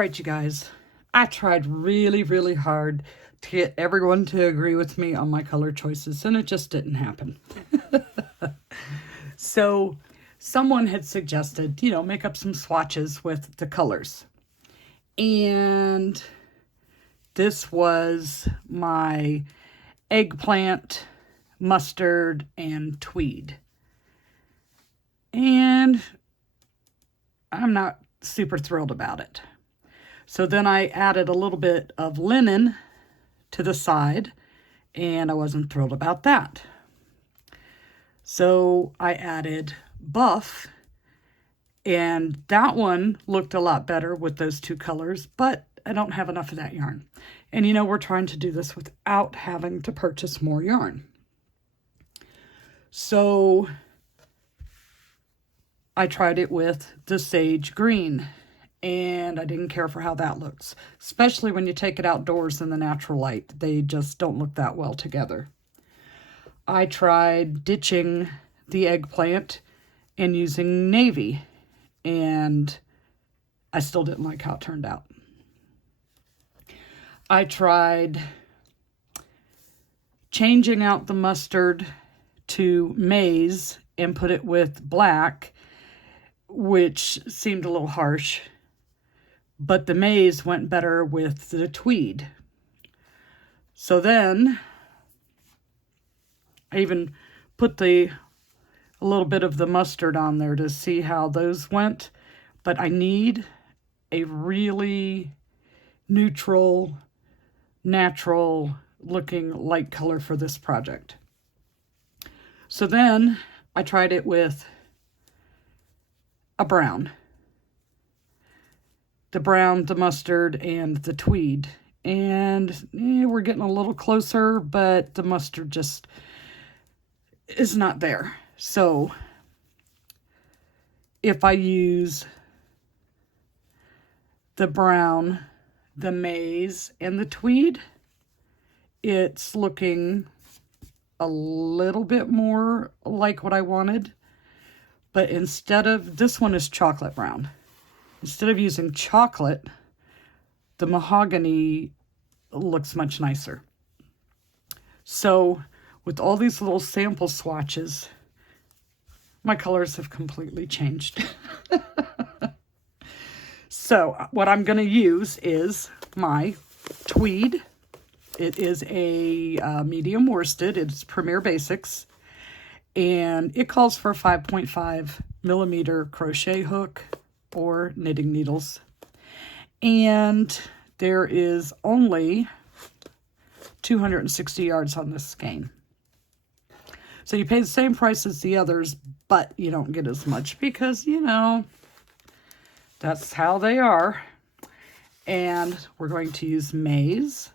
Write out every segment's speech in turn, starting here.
right, you guys, I tried really, really hard to get everyone to agree with me on my color choices, and it just didn't happen. So someone had suggested, make up some swatches with the colors. And this was my eggplant, mustard, and tweed. And I'm not super thrilled about it. So then I added a little bit of linen to the side, and I wasn't thrilled about that. So I added buff, and that one looked a lot better with those two colors, but I don't have enough of that yarn. And we're trying to do this without having to purchase more yarn. So I tried it with the sage green, and I didn't care for how that looks, especially when you take it outdoors in the natural light. They just don't look that well together. I tried ditching the eggplant and using navy, and I still didn't like how it turned out. I tried changing out the mustard to maize and put it with black, which seemed a little harsh, but the maize went better with the tweed. So then I even put a little bit of the mustard on there to see how those went, but I need a really neutral, natural looking light color for this project. So then I tried it with a brown. The brown, the mustard, and the tweed. And we're getting a little closer, but the mustard just is not there. So if I use the brown, the maize, and the tweed, it's looking a little bit more like what I wanted. But instead of, this one is chocolate brown. Instead of using chocolate, the mahogany looks much nicer. So with all these little sample swatches, my colors have completely changed. So what I'm going to use is my tweed. It is a medium worsted. It's Premier Basics. And it calls for a 5.5 millimeter crochet hook or knitting needles. And there is only 260 yards on this skein. So you pay the same price as the others, but you don't get as much because, that's how they are. And we're going to use maize,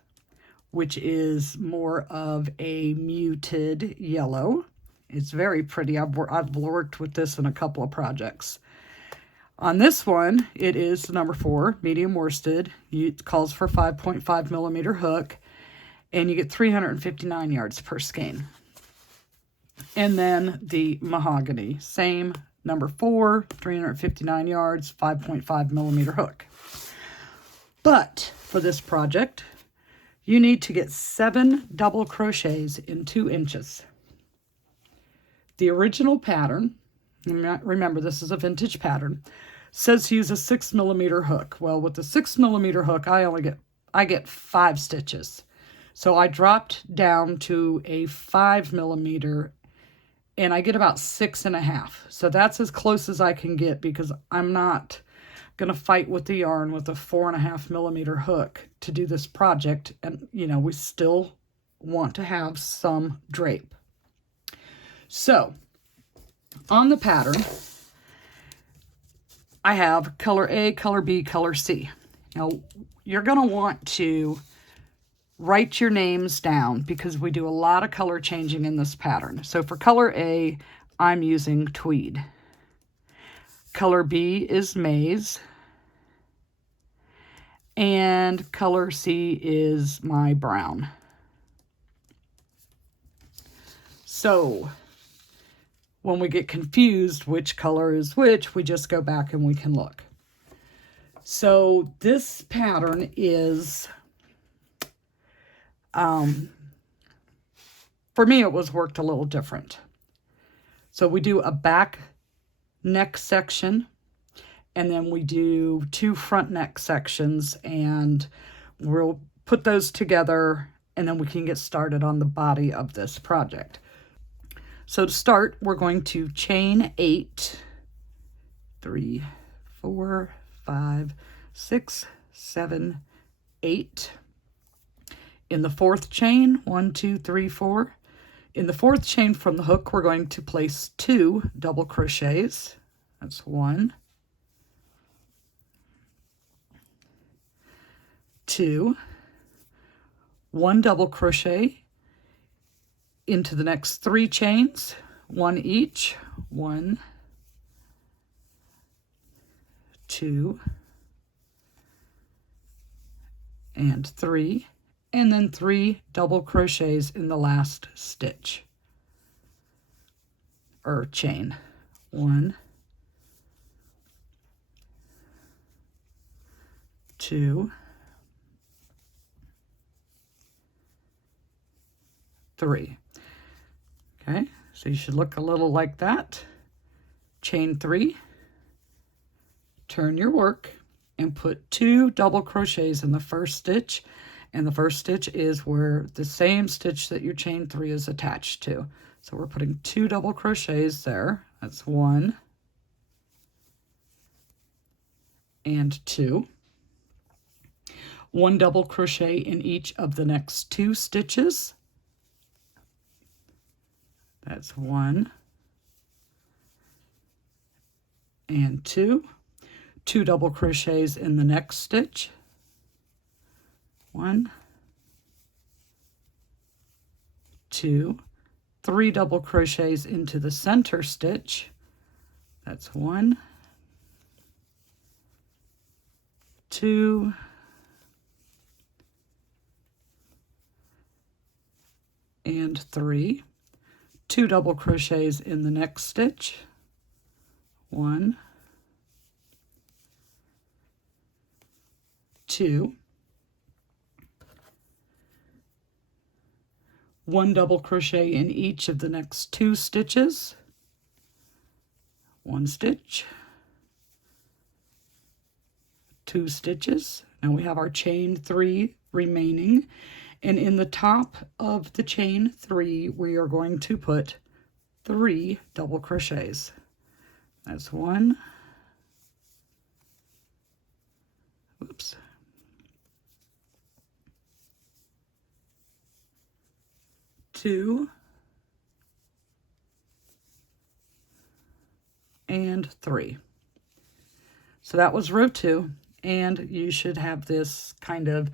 which is more of a muted yellow. It's very pretty. I've worked with this in a couple of projects. On this one, it is number 4, medium worsted. It calls for 5.5 millimeter hook, and you get 359 yards per skein. And then the mahogany, same, number 4, 359 yards, 5.5 millimeter hook. But for this project, you need to get 7 double crochets in 2 inches. The original pattern, remember this is a vintage pattern, says use a 6 millimeter hook. Well, with the 6 millimeter hook, I get 5 stitches. So I dropped down to a 5 millimeter, and I get about 6.5. So that's as close as I can get because I'm not going to fight with the yarn with a 4.5 millimeter hook to do this project. And, we still want to have some drape. So on the pattern, I have color A, color B, color C. Now, you're going to want to write your names down because we do a lot of color changing in this pattern. So for color A, I'm using tweed. Color B is maize. And color C is my brown. So when we get confused which color is which, we just go back and we can look. So this pattern is, for me, it was worked a little different. So we do a back neck section, and then we do 2 front neck sections, and we'll put those together, and then we can get started on the body of this project. So to start, we're going to chain 8, 3, 4, 5, 6, 7, 8. In the 4th chain, 1, 2, 3, 4. In the 4th chain from the hook, we're going to place 2 double crochets. That's 1, 2, 1 double crochet into the next 3 chains, 1 each, 1, 2, and 3. And then 3 double crochets in the last stitch or chain. 1, 2, 3. Okay, so you should look a little like that. Chain 3, turn your work, and put 2 double crochets in the first stitch. And the first stitch is where the same stitch that your chain 3 is attached to. So we're putting 2 double crochets there. That's 1 and 2. 1 double crochet in each of the next 2 stitches. That's 1 and 2. 2 double crochets in the next stitch. 1, 2, 3 double crochets into the center stitch. That's 1, 2, and 3. 2 double crochets in the next stitch. 1, 2, 1 double crochet in each of the next 2 stitches. 1 stitch, 2 stitches. Now we have our chain 3 remaining, and in the top of the chain 3 we are going to put 3 double crochets. That's 1, oops, 2, and 3. So that was row 2, and you should have this kind of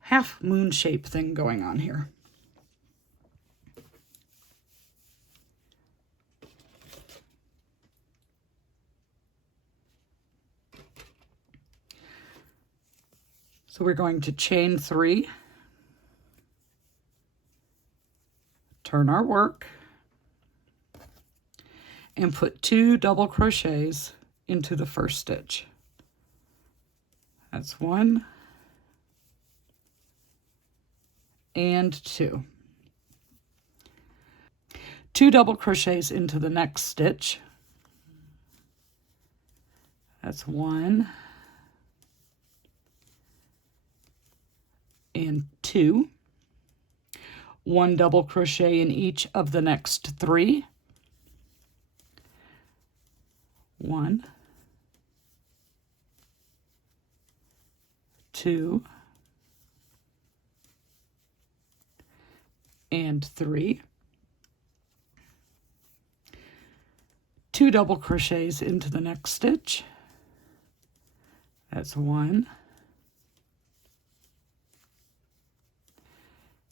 half moon shape thing going on here. So we're going to chain 3, turn our work, and put 2 double crochets into the first stitch. That's 1 and 2. 2 double crochets into the next stitch. That's 1 and 2. 1 double crochet in each of the next 3. 1, 2, and 3. 2 double crochets into the next stitch. That's 1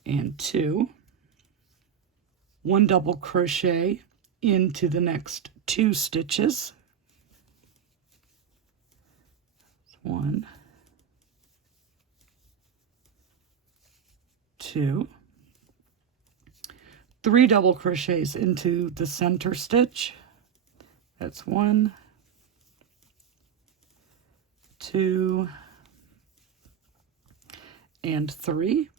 and 2. 1 double crochet into the next 2 stitches. 1, 2, 3 double crochets into the center stitch. That's 1, 2 and 3.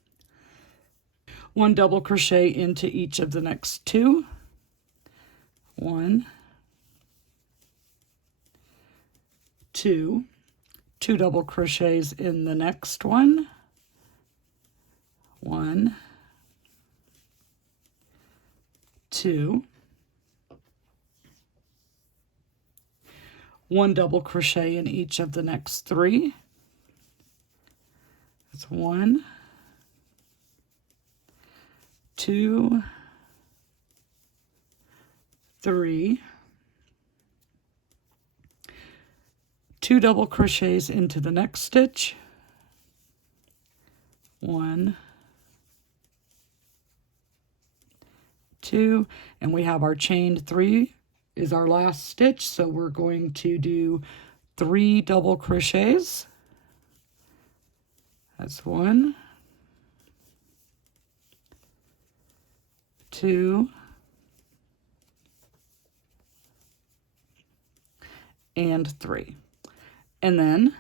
1 double crochet into each of the next 2. 1, 2, 2 double crochets in the next one. 1, 2, 1 double crochet in each of the next 3. That's 1, 2, 3, 2 double crochets into the next stitch. 1, 2, and we have our chained 3 is our last stitch, so we're going to do 3 double crochets. That's 1, 2, and 3. And then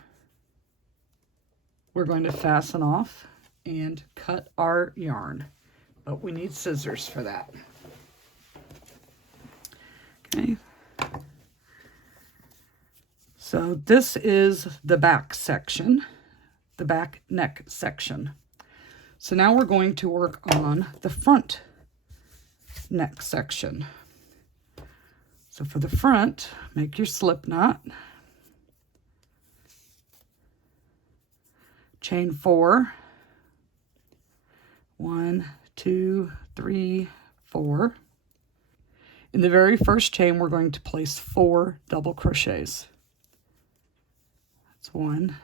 we're going to fasten off and cut our yarn, but we need scissors for that. Okay. So this is the back section, the back neck section. So now we're going to work on the front neck section. So for the front, make your slip knot, chain 4, 1, 2, 3, 4. In the very first chain, we're going to place 4 double crochets. That's 1,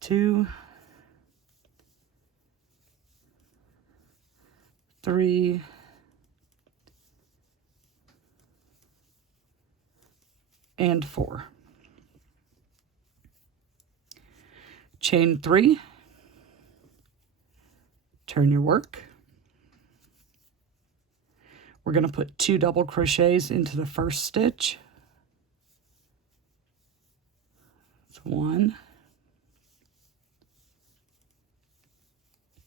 2, 3, 4. Chain 3, turn your work. We're going to put 2 double crochets into the first stitch. That's 1,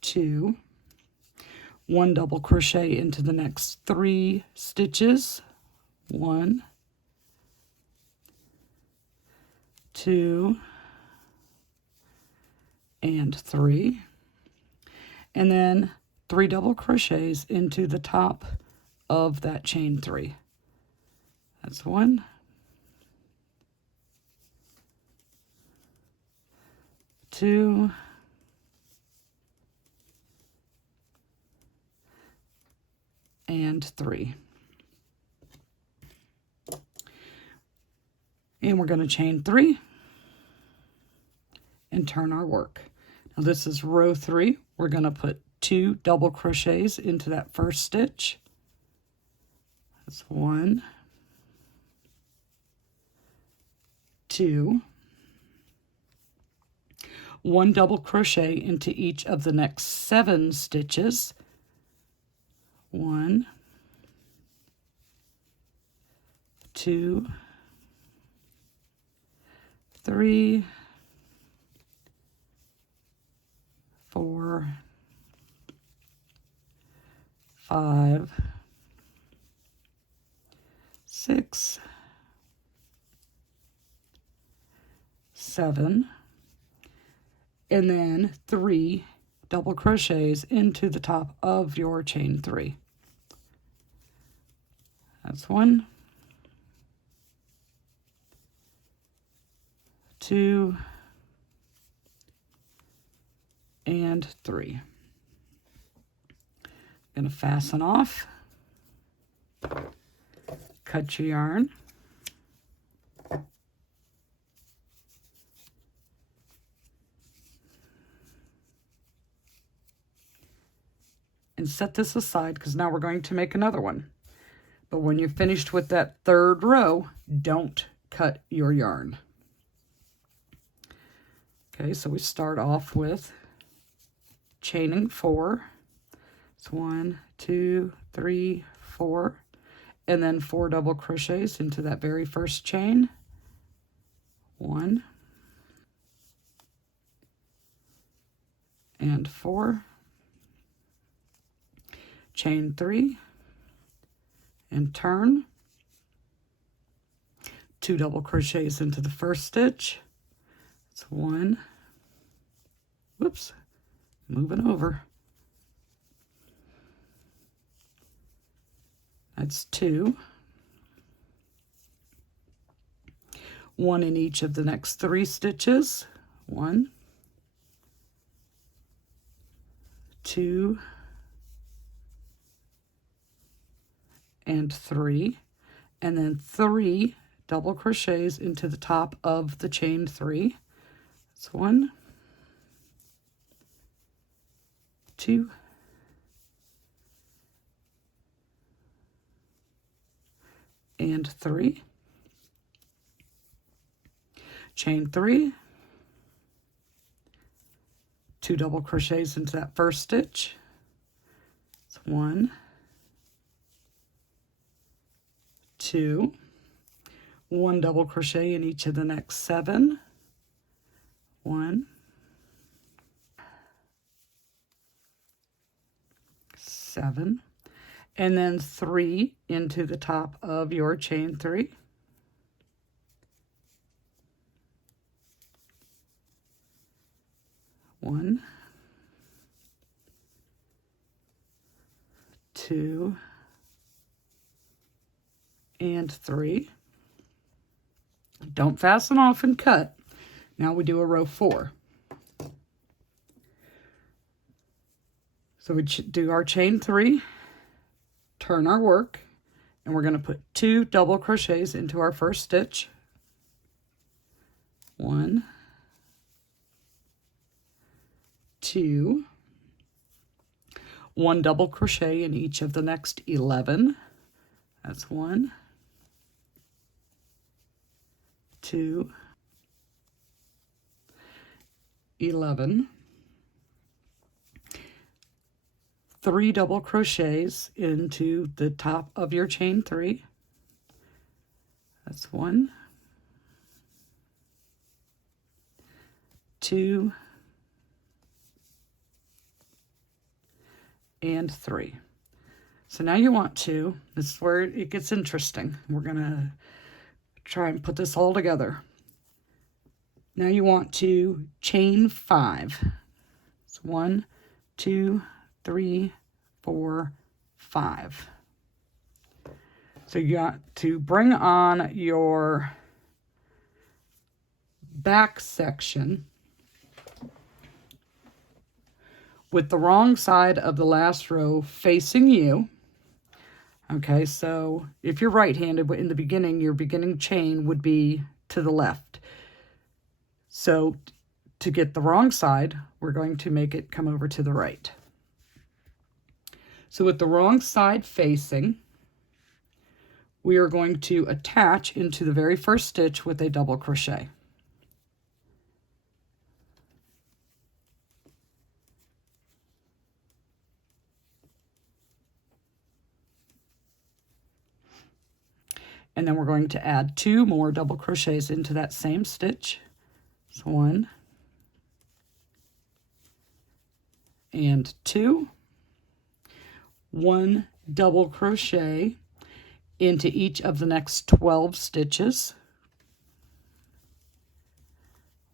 2, 1 double crochet into the next 3 stitches. 1, 2, and 3. And then 3 double crochets into the top of that chain 3. That's 1, 2, and 3. And we're going to chain 3 and turn our work. Now this is row 3. We're going to put 2 double crochets into that first stitch. That's 1, 2, 1 double crochet into each of the next 7 stitches. 1, 2, 3, 4, 5, 6, 7, and then 3 double crochets into the top of your chain 3. That's 1, 2, and 3. I'm going to fasten off, cut your yarn, and set this aside because now we're going to make another one. But when you're finished with that 3rd row, don't cut your yarn. Okay, so we start off with chaining 4. It's 1, 2, 3, 4. and then 4 double crochets into that very first chain. 1 and 4, chain 3 and turn, 2 double crochets into the first stitch. It's 1, whoops, moving over. That's 2, 1 in each of the next 3 stitches. 1, 2, and 3, and then 3 double crochets into the top of the chain 3. That's 1, 2, and 3, chain 3, 2 double crochets into that first stitch. It's 1, 2, 1 double crochet in each of the next 7. 1, 7, and then 3 into the top of your chain 3. 1, 2, and 3. Don't fasten off and cut. Now we do a row 4. So we do our chain 3, turn our work, and we're going to put 2 double crochets into our first stitch. 1, 2, 1 double crochet in each of the next 11. That's 1, 2, 11, 3 double crochets into the top of your chain 3. That's 1, 2, and 3. So now you want to, this is where it gets interesting. We're going to try and put this all together. Now you want to chain 5. It's 1, 2, 3, 4, 5. So you got to bring on your back section with the wrong side of the last row facing you. Okay, so if you're right-handed, in the beginning, your beginning chain would be to the left. So to get the wrong side, we're going to make it come over to the right. So with the wrong side facing, we are going to attach into the very first stitch with a double crochet. And then we're going to add 2 more double crochets into that same stitch. So 1 and 2. 1 double crochet into each of the next 12 stitches.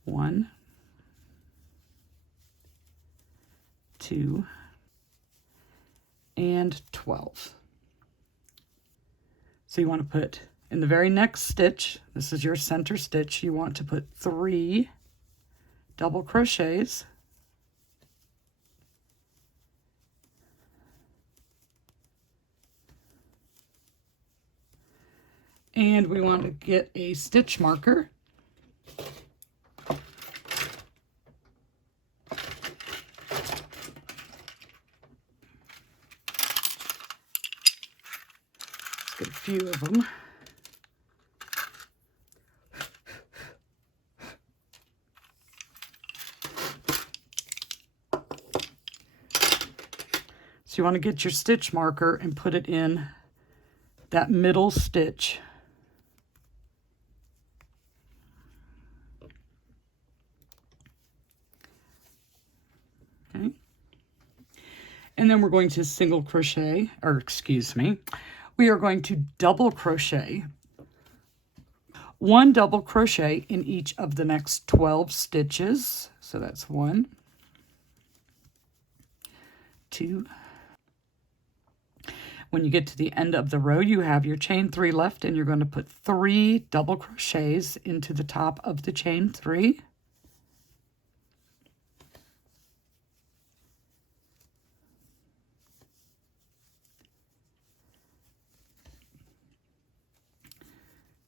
1, 2, and 12. So you want to put in the very next stitch, this is your center stitch, you want to put 3 double crochets. And we want to get a stitch marker. Let's get a few of them. So you want to get your stitch marker and put it in that middle stitch. Okay. And then we're going to single crochet, or excuse me, we are going to double crochet. 1 double crochet in each of the next 12 stitches. So that's 1, 2. When you get to the end of the row, you have your chain 3 left, and you're going to put 3 double crochets into the top of the chain 3.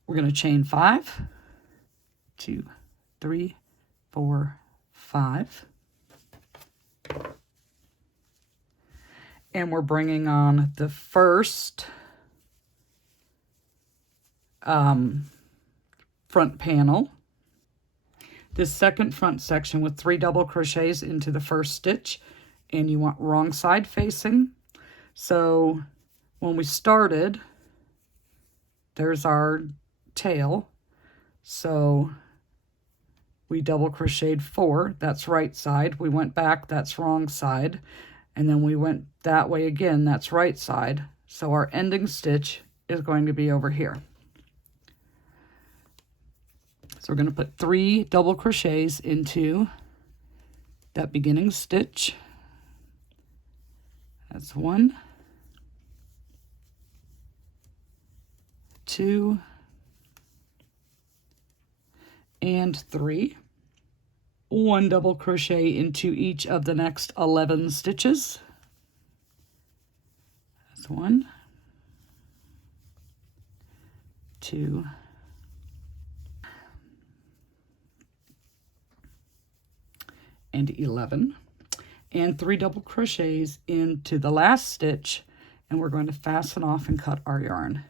We're going to chain 5, 2, 3, 4, 5. And we're bringing on the first front panel. This second front section with 3 double crochets into the first stitch, and you want wrong side facing. So when we started, there's our tail. So we double crocheted 4, that's right side. We went back, that's wrong side. And then we went that way again, that's right side. So our ending stitch is going to be over here. So we're going to put 3 double crochets into that beginning stitch. That's 1, 2, and 3. 1 double crochet into each of the next 11 stitches. That's 1, 2, and 11. And 3 double crochets into the last stitch, and we're going to fasten off and cut our yarn.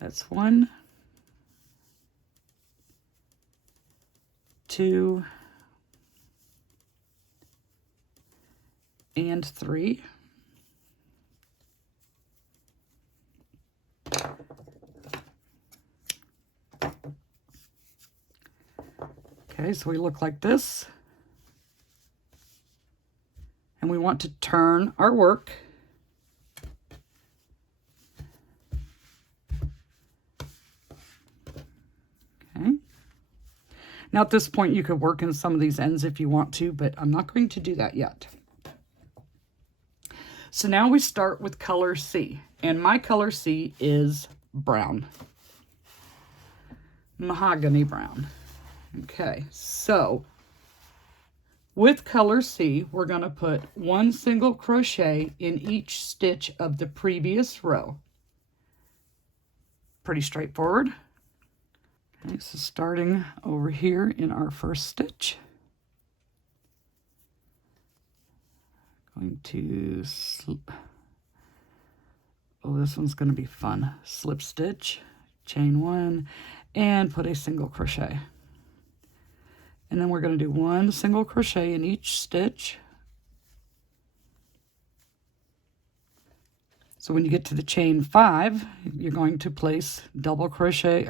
That's 1, 2, and 3. Okay, so we look like this. And we want to turn our work. Okay. Now at this point you could work in some of these ends if you want to, but I'm not going to do that yet. So now we start with color C, and my color C is brown. Mahogany brown. Okay, so with color C, we're going to put 1 single crochet in each stitch of the previous row. Pretty straightforward. Okay, so starting over here in our first stitch, going to this one's going to be fun. Slip stitch, chain 1, and put a single crochet. And then we're going to do 1 single crochet in each stitch. So when you get to the chain 5, you're going to place single crochets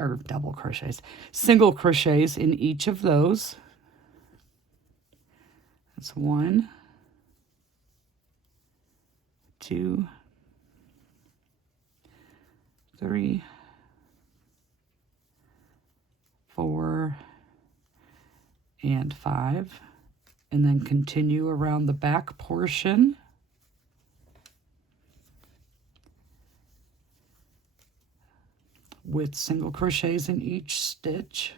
in each of those. That's 1, 2, 3, 4, and 5, and then continue around the back portion. With single crochets in each stitch.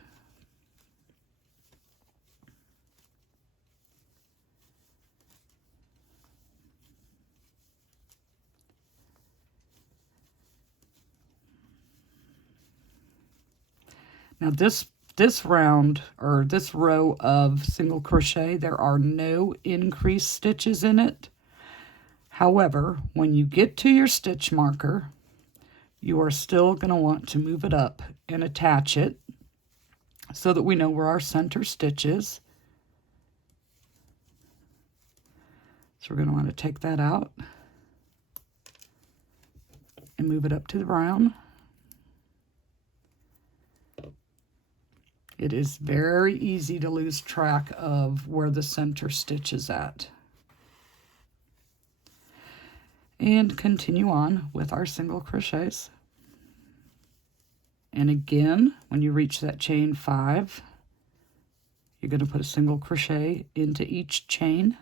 Now this round, or this row of single crochet, there are no increased stitches in it. However, when you get to your stitch marker, you are still going to want to move it up and attach it so that we know where our center stitch is. So we're going to want to take that out and move it up to the brown. It is very easy to lose track of where the center stitch is at. And continue on with our single crochets. And again, when you reach that chain 5, you're going to put a single crochet into each chain.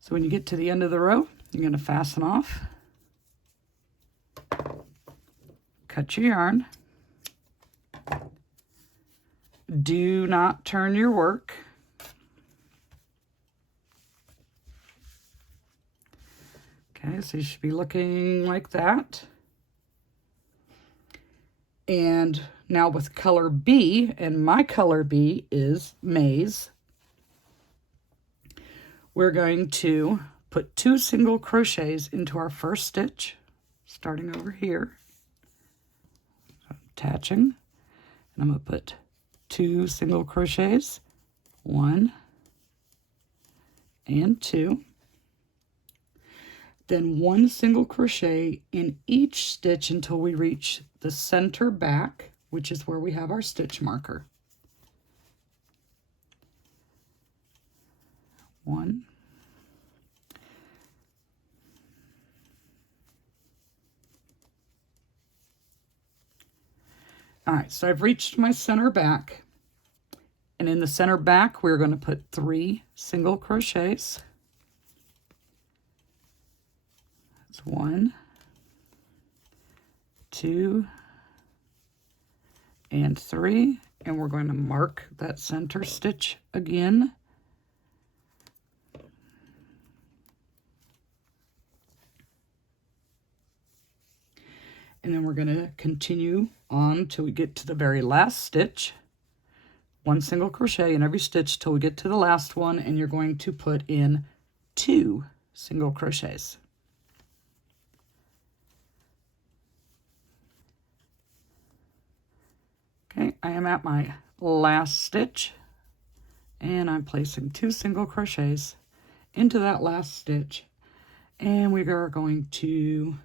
So when you get to the end of the row, you're going to fasten off, cut your yarn. Do not turn your work. Okay, so you should be looking like that. And now with color B, and my color B is maize, we're going to put 2 single crochets into our first stitch, starting over here. So attaching, and I'm going to put 2 single crochets, 1 and 2. Then 1 single crochet in each stitch until we reach the center back, which is where we have our stitch marker. 1. All right, so I've reached my center back, and in the center back, we're going to put 3 single crochets. That's 1, 2, and 3, and we're going to mark that center stitch again. And then we're going to continue on till we get to the very last stitch. 1 single crochet in every stitch till we get to the last one, and you're going to put in 2 single crochets. Okay, I am at my last stitch, and I'm placing 2 single crochets into that last stitch, and we are going to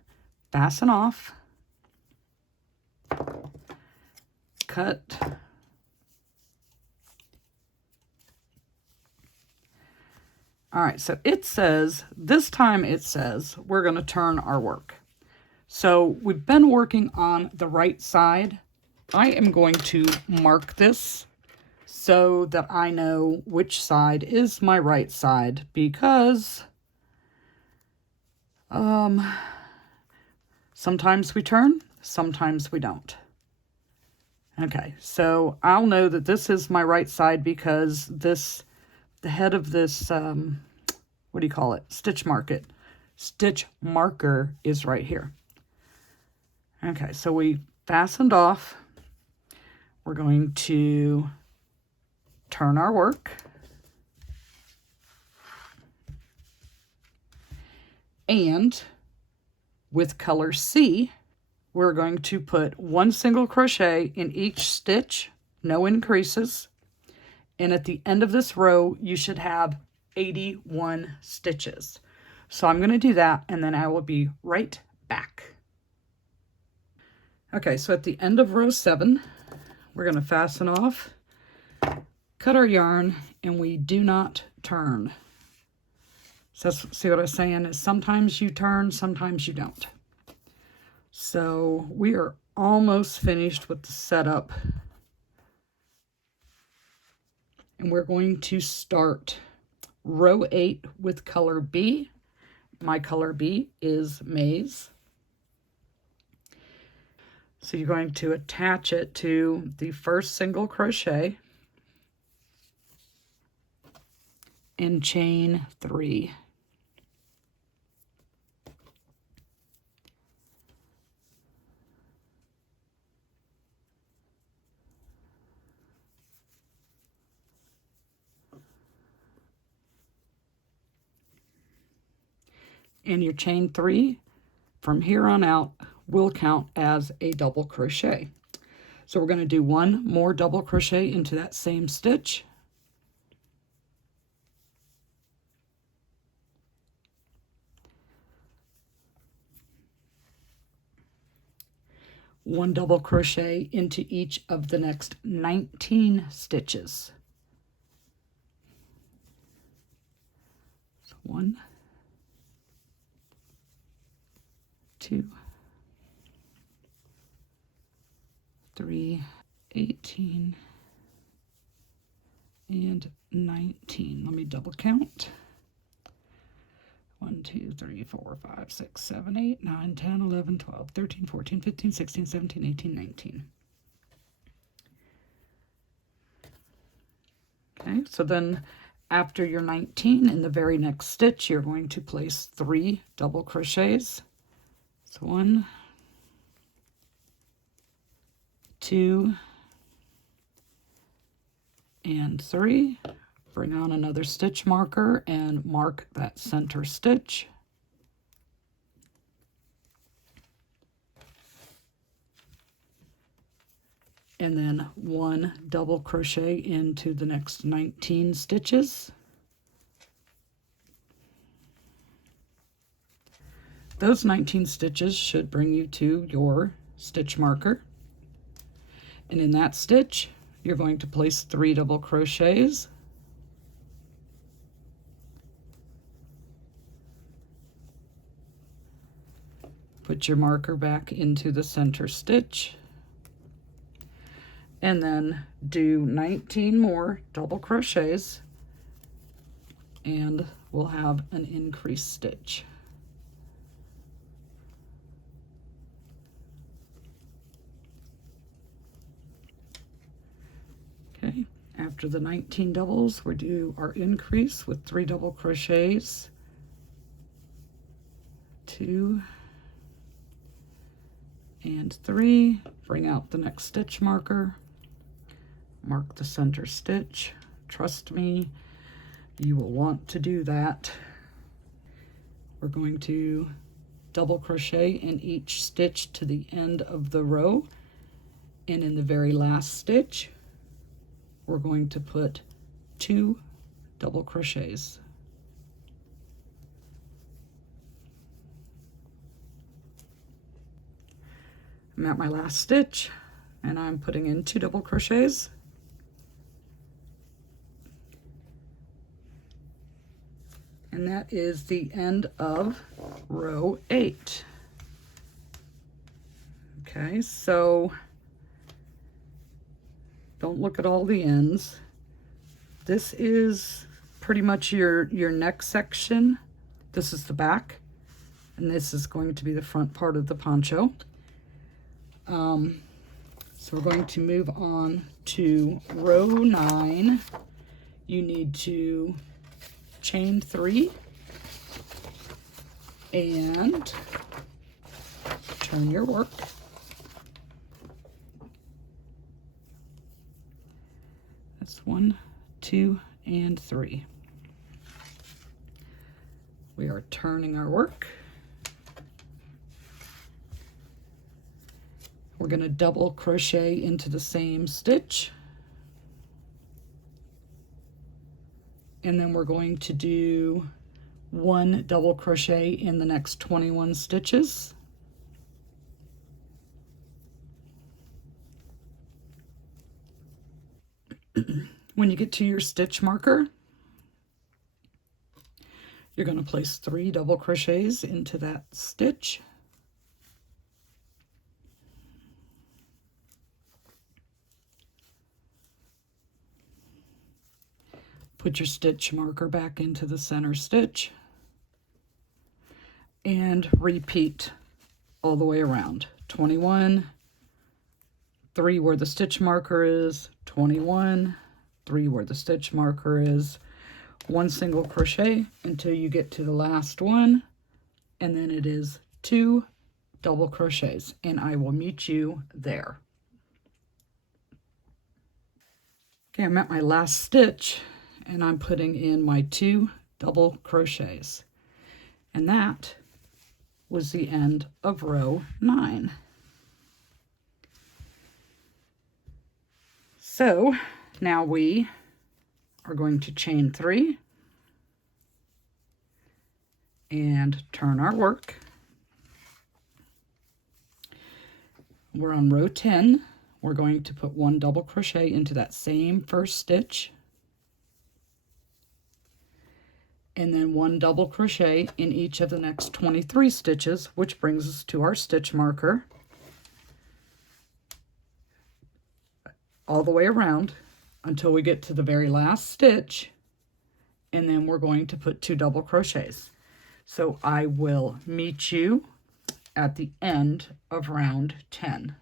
fasten off, cut, all right, so it says, this time it says we're going to turn our work. So we've been working on the right side. I am going to mark this so that I know which side is my right side, because sometimes we turn, sometimes we don't. Okay, so I'll know that this is my right side because the head of this, what do you call it? Stitch marker is right here. Okay, so we fastened off. We're going to turn our work. And with color C, we're going to put 1 single crochet in each stitch, no increases. And at the end of this row, you should have 81 stitches. So I'm going to do that, and then I will be right back. Okay, so at the end of row 7, we're going to fasten off, cut our yarn, and we do not turn. So see what I'm saying is sometimes you turn, sometimes you don't. So we are almost finished with the setup. And we're going to start row 8 with color B. My color B is maize. So you're going to attach it to the first single crochet and chain 3. And your chain 3 from here on out will count as a double crochet. So we're going to do 1 more double crochet into that same stitch. 1 double crochet into each of the next 19 stitches. So 1, 2, 3, 18, and 19. Let me double count. 1, 2, 3, 4, 5, 6, 7, 8, 9, 10, 11, 12, 13, 14, 15, 16, 17, 18, 19. Okay, so then after your 19, in the very next stitch, you're going to place 3 double crochets. So 1, 2, and 3. Bring on another stitch marker and mark that center stitch. And then 1 double crochet into the next 19 stitches. Those 19 stitches should bring you to your stitch marker. And in that stitch, you're going to place 3 double crochets. Put your marker back into the center stitch, and then do 19 more double crochets, and we'll have an increased stitch. Okay, after the 19 doubles, we'll do our increase with 3 double crochets, 2, and 3. Bring out the next stitch marker, mark the center stitch. Trust me, you will want to do that. We're going to double crochet in each stitch to the end of the row, and in the very last stitch, we're going to put 2 double crochets. I'm at my last stitch, and I'm putting in 2 double crochets. And that is the end of row 8. Okay, so don't look at all the ends. This is pretty much your neck section. This is the back, and this is going to be the front part of the poncho. So we're going to move on to row 9. You need to chain 3 and turn your work. That's 1, 2, and 3. We are turning our work. We're going to double crochet into the same stitch, and then we're going to do 1 double crochet in the next 21 stitches. When you get to your stitch marker, you're going to place 3 double crochets into that stitch. Put your stitch marker back into the center stitch and repeat all the way around. 21, 3 where the stitch marker is, 21, 3 where the stitch marker is, 1 single crochet until you get to the last one, and then it is 2 double crochets, and I will meet you there. Okay, I'm at my last stitch, and I'm putting in my 2 double crochets, and that was the end of row 9. So now we are going to chain 3 and turn our work. we're on row 10. We're going to put 1 double crochet into that same first stitch, and then 1 double crochet in each of the next 23 stitches, which brings us to our stitch marker, all the way around until we get to the very last stitch, and then we're going to put 2 double crochets. So I will meet you at the end of round 10.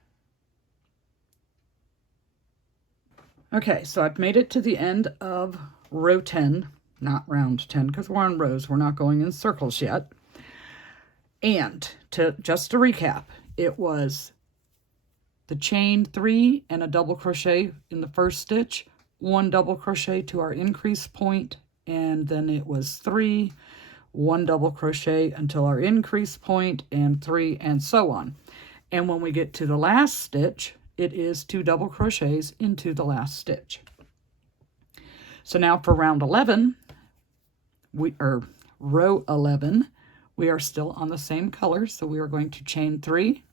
Okay, so I've made it to the end of row 10, not round 10, because we're on rows, we're not going in circles yet. And just to recap, it was the chain 3 and a double crochet in the first stitch, 1 double crochet to our increase point, and then it was 3, 1 double crochet until our increase point, and 3, and so on. And when we get to the last stitch, it is 2 double crochets into the last stitch. So now for round 11, row 11, we are still on the same color, so we are going to chain 3,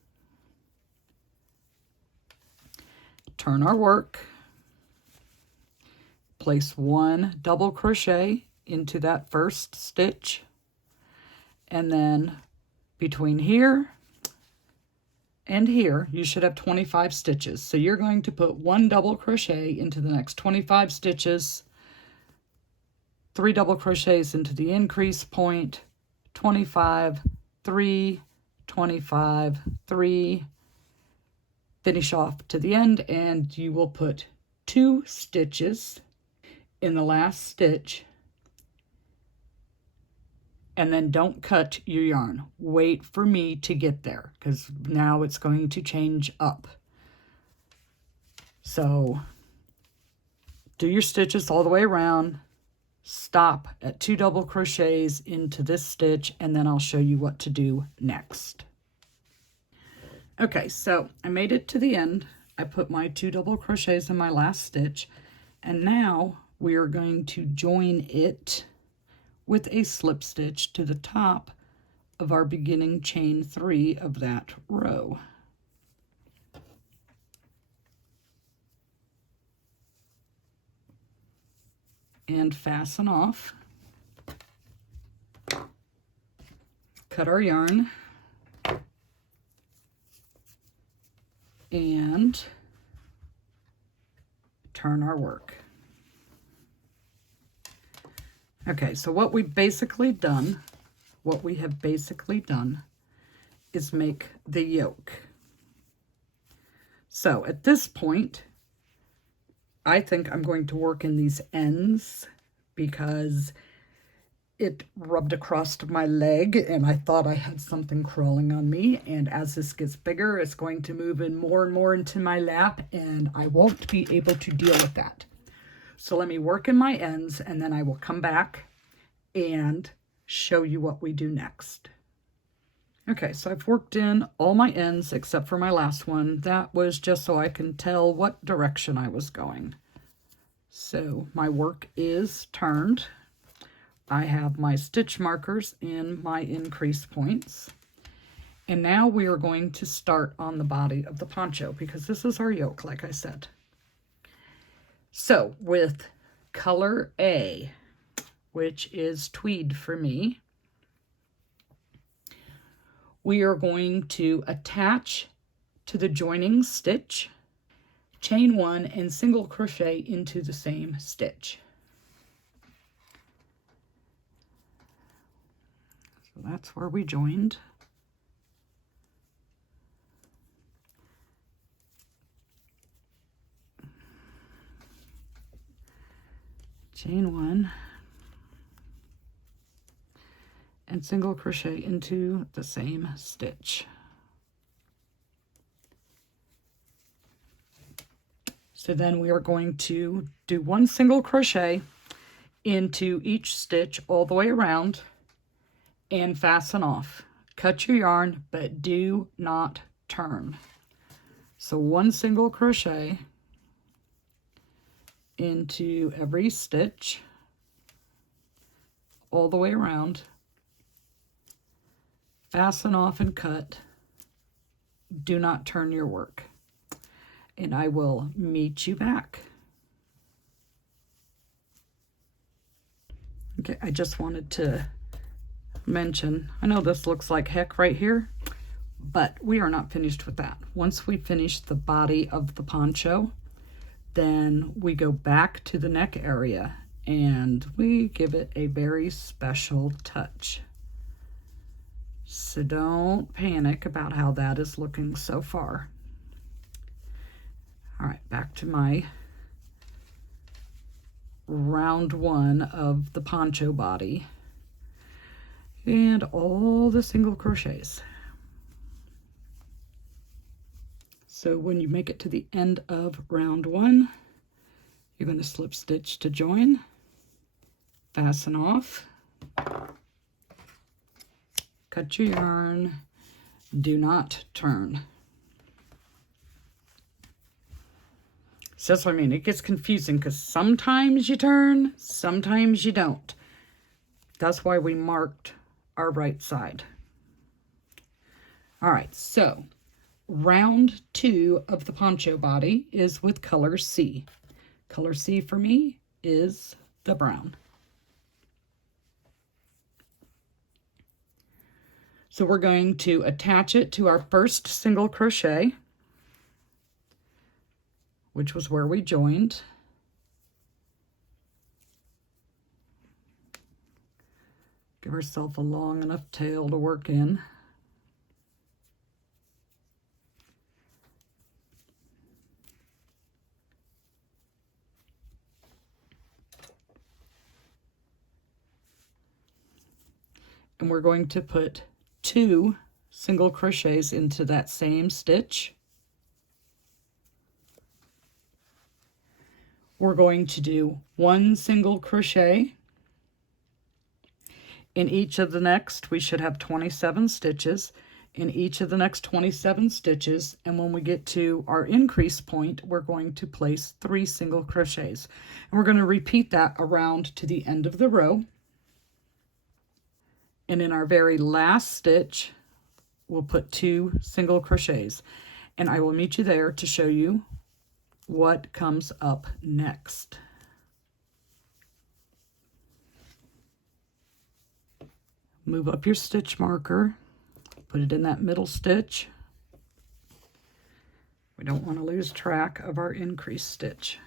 turn our work, place 1 double crochet into that first stitch, and then between here and here, you should have 25 stitches. So you're going to put 1 double crochet into the next 25 stitches, 3 double crochets into the increase point, 25, 3, 25, 3, finish off to the end, and you will put 2 stitches in the last stitch, and then don't cut your yarn. Wait for me to get there, because now it's going to change up. So do your stitches all the way around, stop at 2 double crochets into this stitch, and then I'll show you what to do next. Okay, so I made it to the end. I put my 2 double crochets in my last stitch, and now we are going to join it with a slip stitch to the top of our beginning chain 3 of that row. And fasten off. Cut our yarn. And turn our work. Okay, so what we have basically done is make the yoke. So at this point, I think I'm going to work in these ends because it rubbed across my leg and I thought I had something crawling on me. And as this gets bigger, it's going to move in more and more into my lap, and I won't be able to deal with that. So let me work in my ends, and then I will come back and show you what we do next. Okay, so I've worked in all my ends except for my last one. That was just so I can tell what direction I was going. So my work is turned. I have my stitch markers in my increase points. And now we are going to start on the body of the poncho because this is our yoke, like I said. So with color A, which is tweed for me, we are going to attach to the joining stitch, chain 1, and single crochet into the same stitch. So that's where we joined. Chain 1 and single crochet into the same stitch. So then we are going to do 1 single crochet into each stitch all the way around and fasten off. Cut your yarn, but do not turn. So 1 single crochet into every stitch all the way around, fasten off and cut, do not turn your work. And I will meet you back. Okay, I just wanted to mention, I know this looks like heck right here, but we are not finished with that. Once we finish the body of the poncho, then we go back to the neck area and we give it a very special touch. So don't panic about how that is looking so far. All right, back to my round one of the poncho body and all the single crochets. So when you make it to the end of round one, you're going to slip stitch to join, fasten off, cut your yarn, do not turn. So that's what I mean. It gets confusing because sometimes you turn, sometimes you don't. That's why we marked our right side. All right, so round two of the poncho body is with color C. Color C for me is the brown. So we're going to attach it to our first single crochet, which was where we joined. Give ourselves a long enough tail to work in. And we're going to put 2 single crochets into that same stitch. We're going to do 1 single crochet in each of the next. We should have 27 stitches in each of the next 27 stitches, and when we get to our increase point, we're going to place 3 single crochets, and we're going to repeat that around to the end of the row. And in our very last stitch, we'll put 2 single crochets, and I will meet you there to show you what comes up next. Move up your stitch marker, put it in that middle stitch. We don't want to lose track of our increase stitch.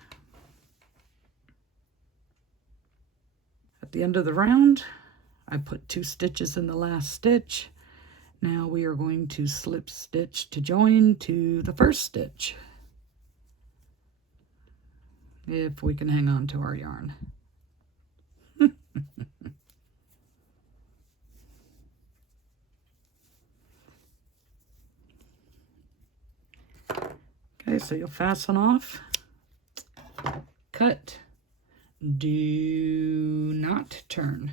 At the end of the round, I put 2 stitches in the last stitch. Now we are going to slip stitch to join to the first stitch, if we can hang on to our yarn. Okay, so you'll fasten off, cut, do not turn.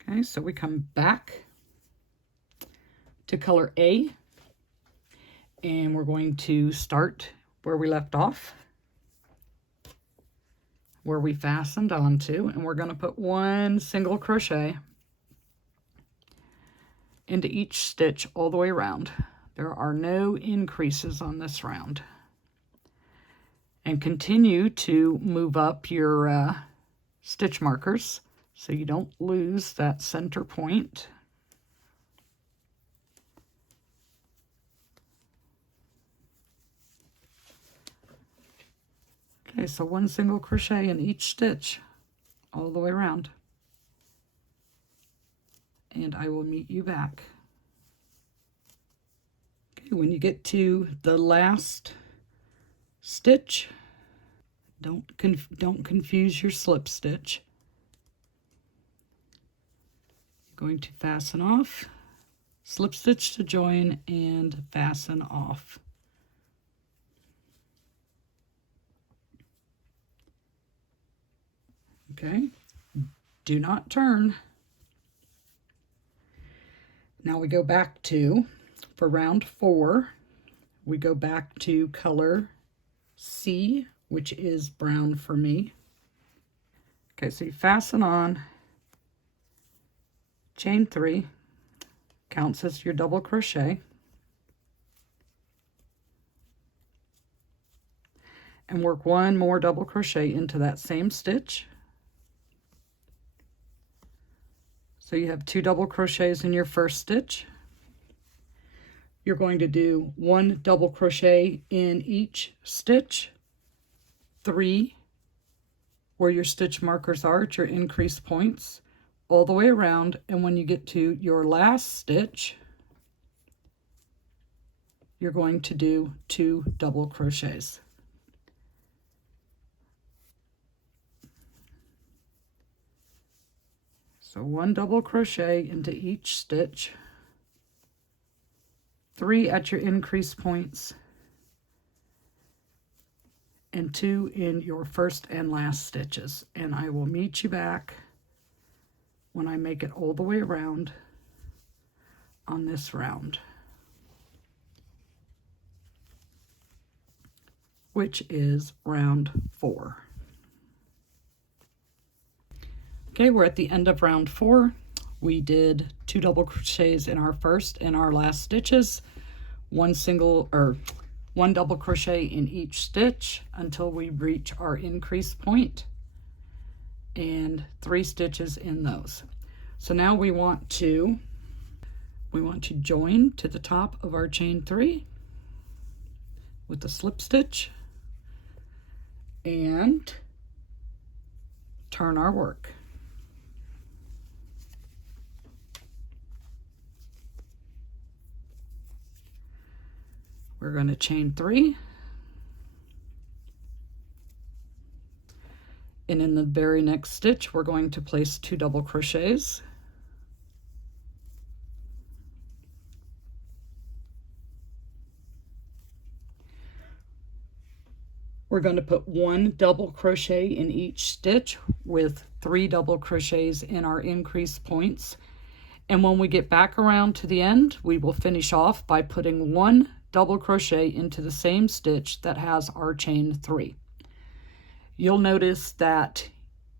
Okay, so we come back to color A, and we're going to start where we left off, where we fastened onto, and we're going to put 1 single crochet into each stitch all the way around. There are no increases on this round. And continue to move up your stitch markers so you don't lose that center point. Okay, so 1 single crochet in each stitch all the way around. And I will meet you back. Okay, when you get to the last stitch, don't confuse your slip stitch. You're going to fasten off, slip stitch to join, and fasten off. Okay, do not turn. Now we go back to, for round 4, we go back to color C, which is brown for me. Okay, so you fasten on, chain 3, counts as your double crochet, and work one more double crochet into that same stitch. So you have 2 double crochets in your first stitch. You're going to do 1 double crochet in each stitch, 3 where your stitch markers are at your increase points, all the way around, and when you get to your last stitch, you're going to do 2 double crochets. So 1 double crochet into each stitch, 3 at your increase points, and 2 in your first and last stitches. And I will meet you back when I make it all the way around on this round, which is round 4. Okay, we're at the end of round 4. We did 2 double crochets in our first and our last stitches, 1 double crochet in each stitch until we reach our increase point, and 3 stitches in those. So now we want to join to the top of our chain 3 with the slip stitch and turn our work. We're going to chain 3, and in the very next stitch we're going to place 2 double crochets, we're going to put 1 double crochet in each stitch with 3 double crochets in our increase points, and when we get back around to the end we will finish off by putting 1 double crochet into the same stitch that has our chain 3. You'll notice that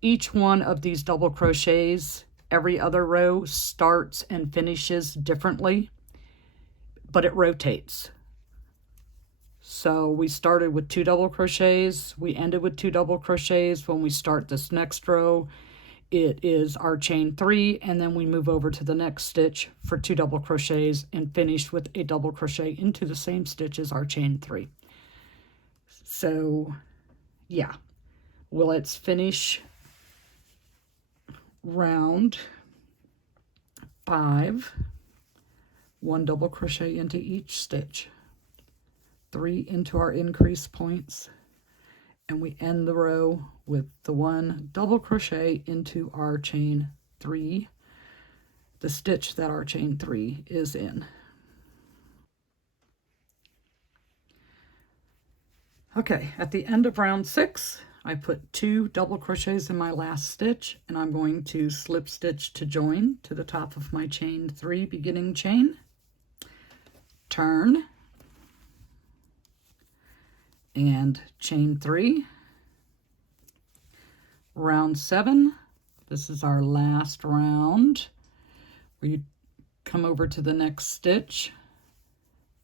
each one of these double crochets, every other row starts and finishes differently, but it rotates. So we started with 2 double crochets, we ended with 2 double crochets. When we start this next row, it is our chain 3, and then we move over to the next stitch for 2 double crochets and finish with a double crochet into the same stitch as our chain 3. So yeah, well, let's finish round 5, 1 double crochet into each stitch, 3 into our increase points, and we end the row with the 1 double crochet into our chain 3, the stitch that our chain 3 is in. Okay, at the end of round 6, I put 2 double crochets in my last stitch, and I'm going to slip stitch to join to the top of my chain 3 beginning chain, turn, and chain 3. Round 7, this is our last round, where you come over to the next stitch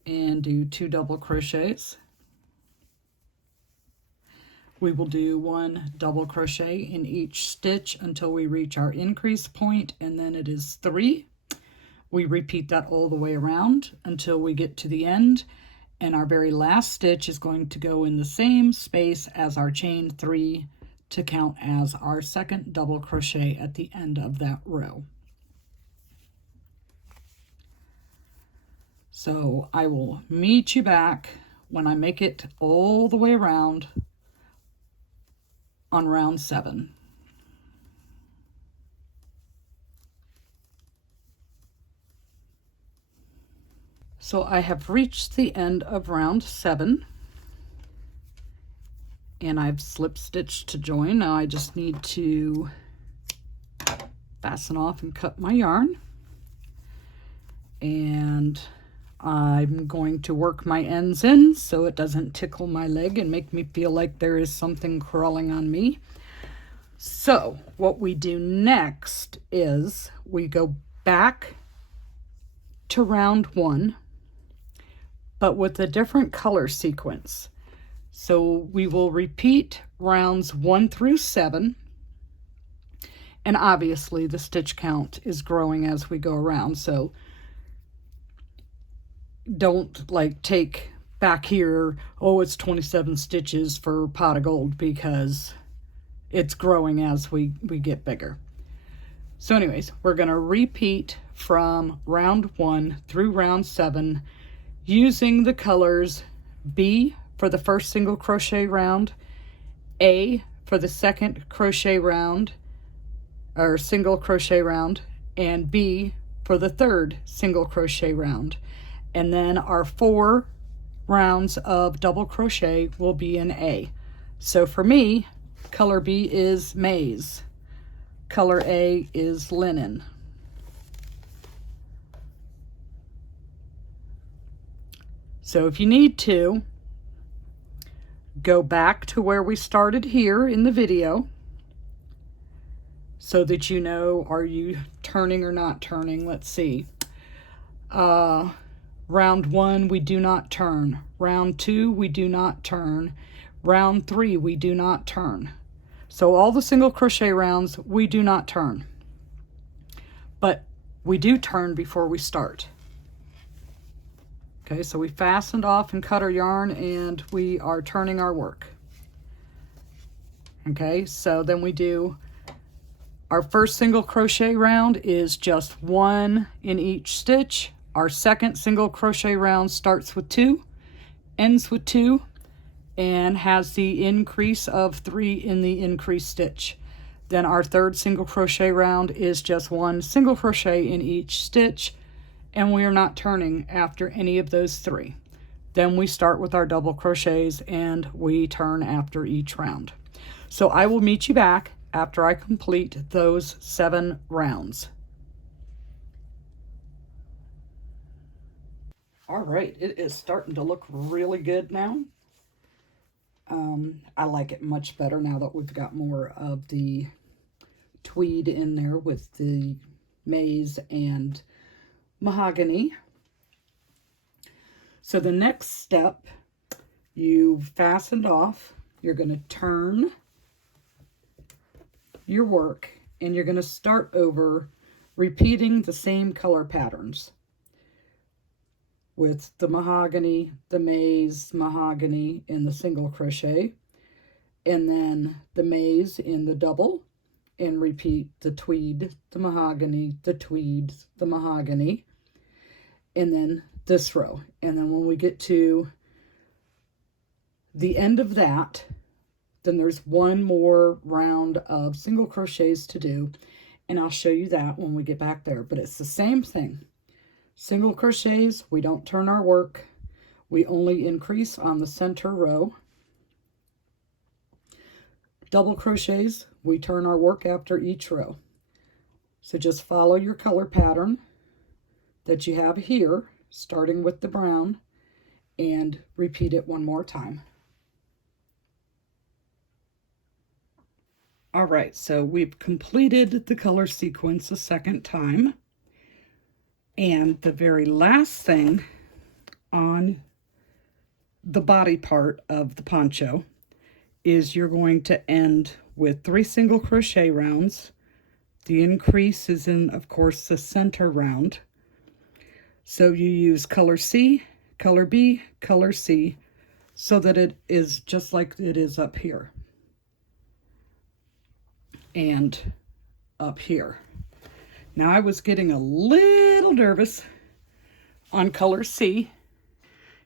and do 2 double crochets. We will do 1 double crochet in each stitch until we reach our increase point, and then it is 3. We repeat that all the way around until we get to the end, and our very last stitch is going to go in the same space as our chain 3 to count as our second double crochet at the end of that row. So I will meet you back when I make it all the way around on round 7. So I have reached the end of round 7, and I've slip stitched to join. Now I just need to fasten off and cut my yarn, and I'm going to work my ends in so it doesn't tickle my leg and make me feel like there is something crawling on me. So what we do next is we go back to round 1, but with a different color sequence. So we will repeat rounds 1 through 7, and obviously the stitch count is growing as we go around, so don't like take back here, oh, it's 27 stitches for pot of gold, because it's growing as we get bigger. So anyways, we're going to repeat from round 1 through round 7 using the colors B for the first single crochet round, A for the second crochet round or single crochet round, and B for the third single crochet round. And then our 4 rounds of double crochet will be in A. So for me, color B is maize, color A is linen. So if you need to, go back to where we started here in the video so that you know, are you turning or not turning? Let's see. Round 1, we do not turn. Round 2, we do not turn. Round 3, we do not turn. So all the single crochet rounds, we do not turn. But we do turn before we start. Okay, so we fastened off and cut our yarn, and we are turning our work. Okay, so then we do our first single crochet round is just 1 in each stitch. Our second single crochet round starts with 2, ends with 2, and has the increase of 3 in the increased stitch. Then our third single crochet round is just 1 single crochet in each stitch, and we are not turning after any of those 3. Then we start with our double crochets and we turn after each round. So I will meet you back after I complete those 7 rounds. All right, it is starting to look really good now. I like it much better now that we've got more of the tweed in there with the maize and mahogany. So the next step, you fastened off, you're going to turn your work, and you're going to start over repeating the same color patterns with the mahogany, the maize, mahogany in the single crochet, and then the maize in the double, and repeat the tweed, the mahogany, the tweed, the mahogany, and then this row. And then when we get to the end of that, then there's 1 more round of single crochets to do, and I'll show you that when we get back there. But it's the same thing. Single crochets, we don't turn our work. We only increase on the center row. Double crochets, we turn our work after each row. So just follow your color pattern that you have here, starting with the brown, and repeat it 1 more time. All right, so we've completed the color sequence a second time. And the very last thing on the body part of the poncho is you're going to end with 3 single crochet rounds. The increase is in, of course, the center round. So you use color C, color B, color C, so that it is just like it is up here and up here. Now I was getting a little nervous on color C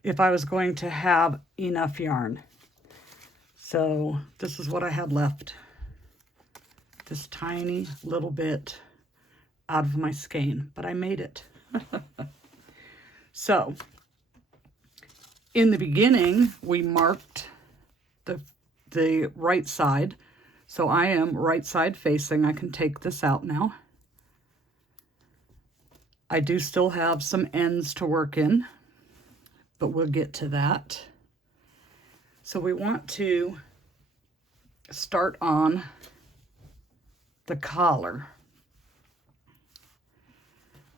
if I was going to have enough yarn. So this is what I had left. This tiny little bit out of my skein, but I made it. So in the beginning, we marked the right side. So I am right side facing. I can take this out now. I do still have some ends to work in, but we'll get to that. So we want to start on the collar.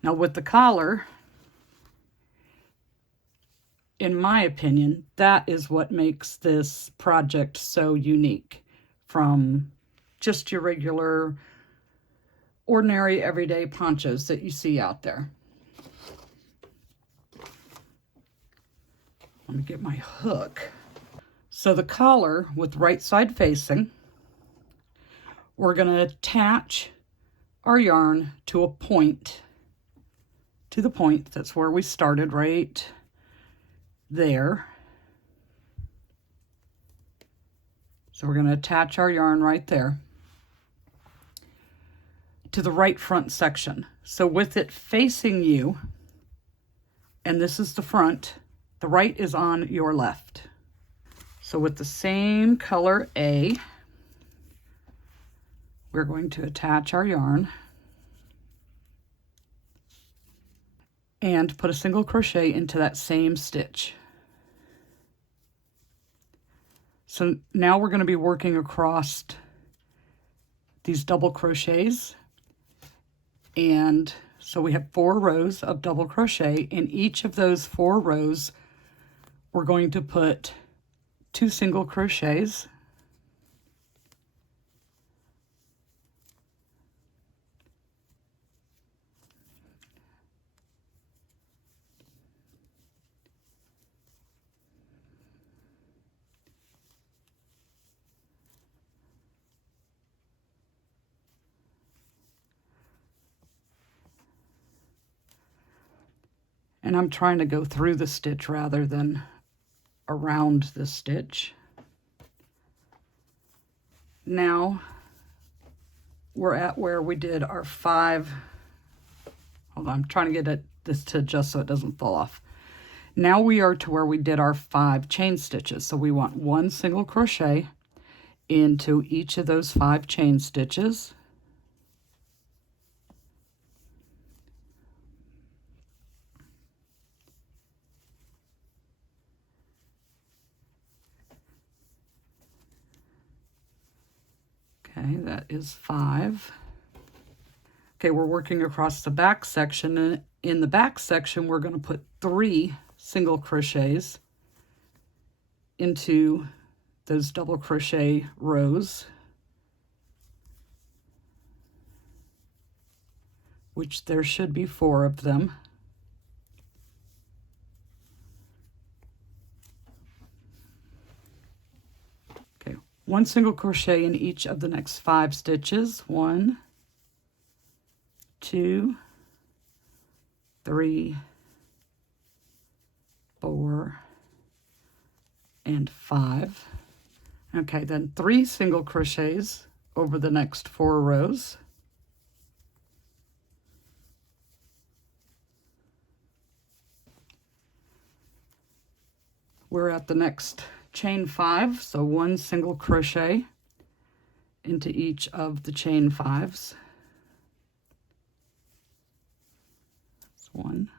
Now with the collar, in my opinion, that is what makes this project so unique from just your regular, ordinary, everyday ponchos that you see out there. Let me get my hook. So the collar with right side facing, we're going to attach our yarn to a point, to the point. That's where we started, right there. So we're going to attach our yarn right there to the right front section. So with it facing you, and this is the front, the right is on your left. So with the same color A, we're going to attach our yarn and put a single crochet into that same stitch. So now we're going to be working across these double crochets, and so we have 4 rows of double crochet. In each of those 4 rows, we're going to put 2 single crochets, and I'm trying to go through the stitch rather than around the stitch. Now we're at where we did our 5, hold on, I'm trying to get this to adjust so it doesn't fall off. Now we are to where we did our 5 chain stitches. So we want 1 single crochet into each of those 5 chain stitches. Okay, that is 5. Okay, we're working across the back section, and in the back section we're going to put 3 single crochets into those double crochet rows, which there should be 4 of them. Okay, 1 single crochet in each of the next 5 stitches. 1, 2, 3, 4, and 5. Okay, then 3 single crochets over the next 4 rows. We're at the next chain 5, so 1 single crochet into each of the chain 5s. That's 1,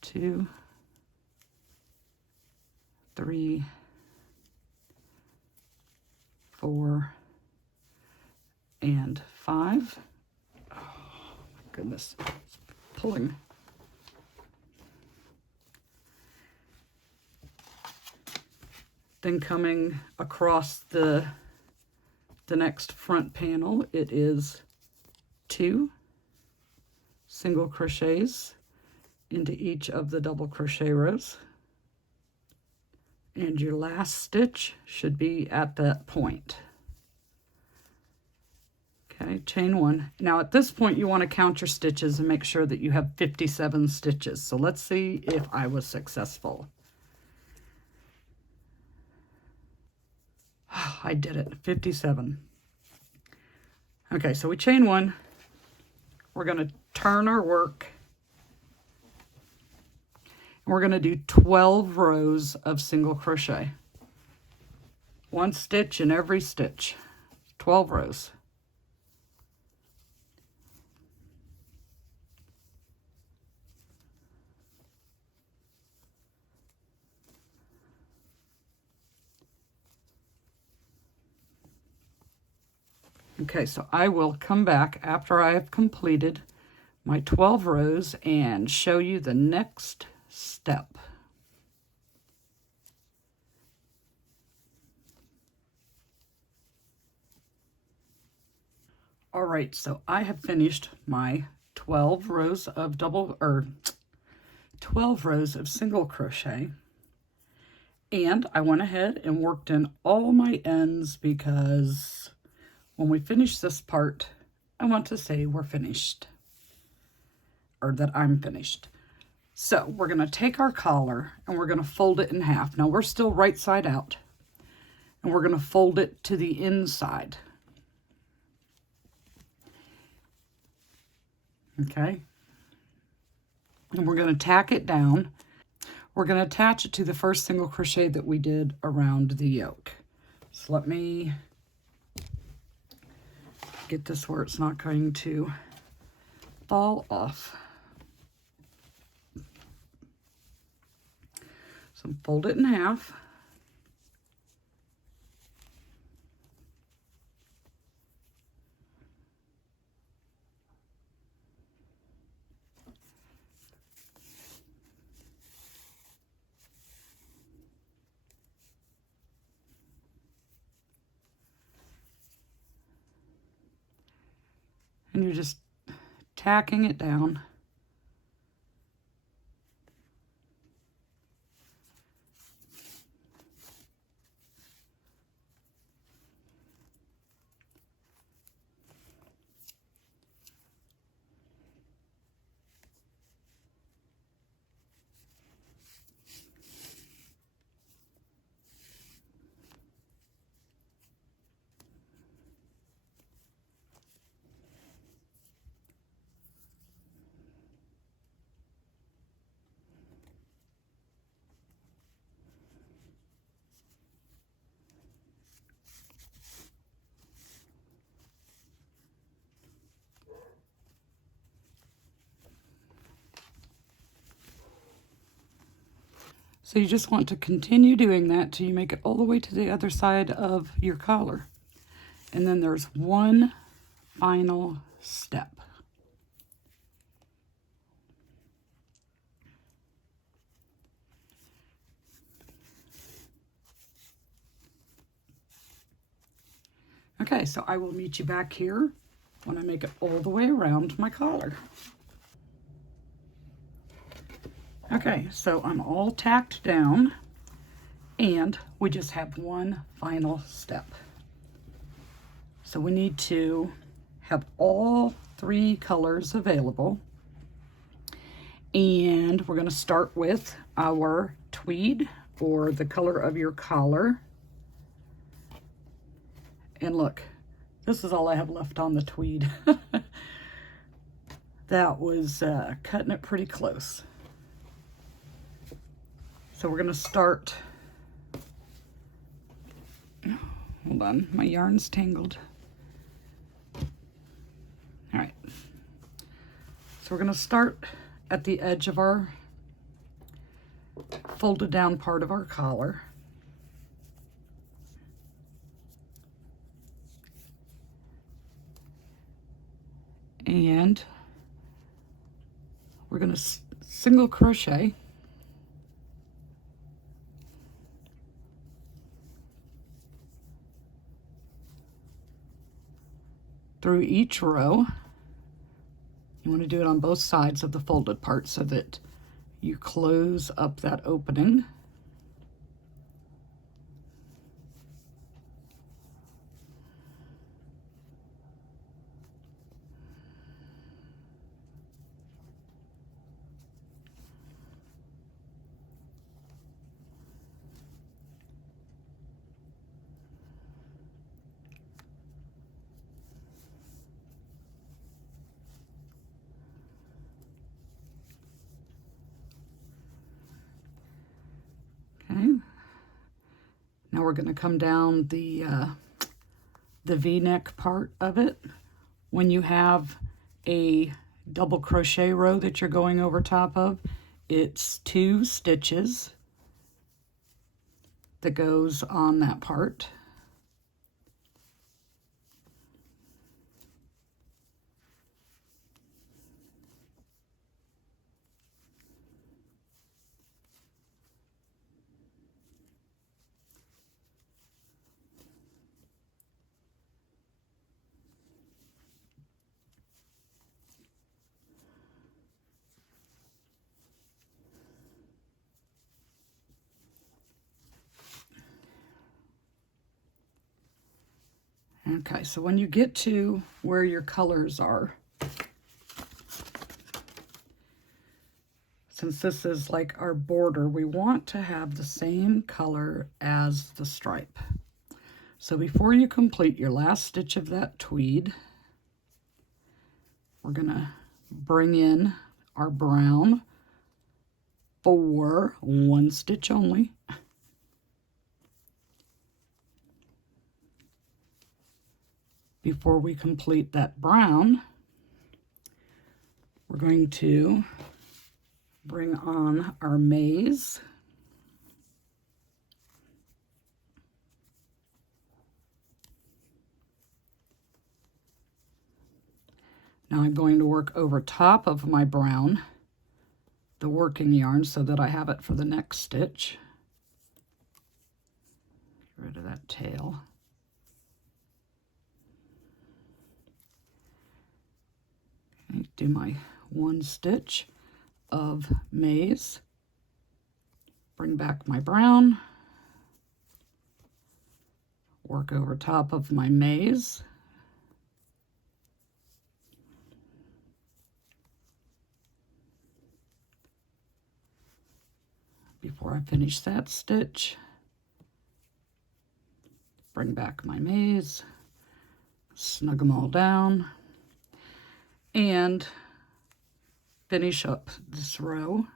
2, 3, 4, and 5. Oh my goodness, it's pulling. Then coming across the next front panel, it is 2 single crochets into each of the double crochet rows. And your last stitch should be at that point. Okay, chain 1. Now at this point you want to count your stitches and make sure that you have 57 stitches. So let's see if I was successful. I did it, 57. Okay, so we chain 1. We're going to turn our work. And we're going to do 12 rows of single crochet. 1 stitch in every stitch. 12 rows. Okay, so I will come back after I have completed my 12 rows and show you the next step. All right, so I have finished my 12 rows of 12 rows of single crochet, and I went ahead and worked in all my ends because when we finish this part, I want to say we're finished, or that I'm finished. So we're going to take our collar and we're going to fold it in half. Now we're still right side out, and we're going to fold it to the inside. Okay, and we're going to tack it down. We're going to attach it to the first single crochet that we did around the yoke. So let me get this where it's not going to fall off. So fold it in half. And you're just tacking it down. So you just want to continue doing that till you make it all the way to the other side of your collar. And then there's one final step. Okay, so I will meet you back here when I make it all the way around my collar. Okay, so I'm all tacked down, and we just have one final step. So we need to have all 3 colors available, and we're going to start with our tweed, or the color of your collar. And look, this is all I have left on the tweed. That was cutting it pretty close. So we're going to start, hold on, my yarn's tangled. All right, so we're going to start at the edge of our folded down part of our collar. And we're going to single crochet through each row. You want to do it on both sides of the folded part so that you close up that opening. Now we're going to come down the V-neck part of it. When you have a double crochet row that you're going over top of, it's 2 stitches that goes on that part. Okay, so when you get to where your colors are, since this is like our border, we want to have the same color as the stripe. So before you complete your last stitch of that tweed, we're gonna bring in our brown for one stitch only. Before we complete that brown, we're going to bring on our maize. Now I'm going to work over top of my brown, the working yarn, so that I have it for the next stitch. Get rid of that tail. Okay, do my one stitch of maize, bring back my brown, work over top of my maize, before I finish that stitch, bring back my maize, snug them all down, and finish up this row.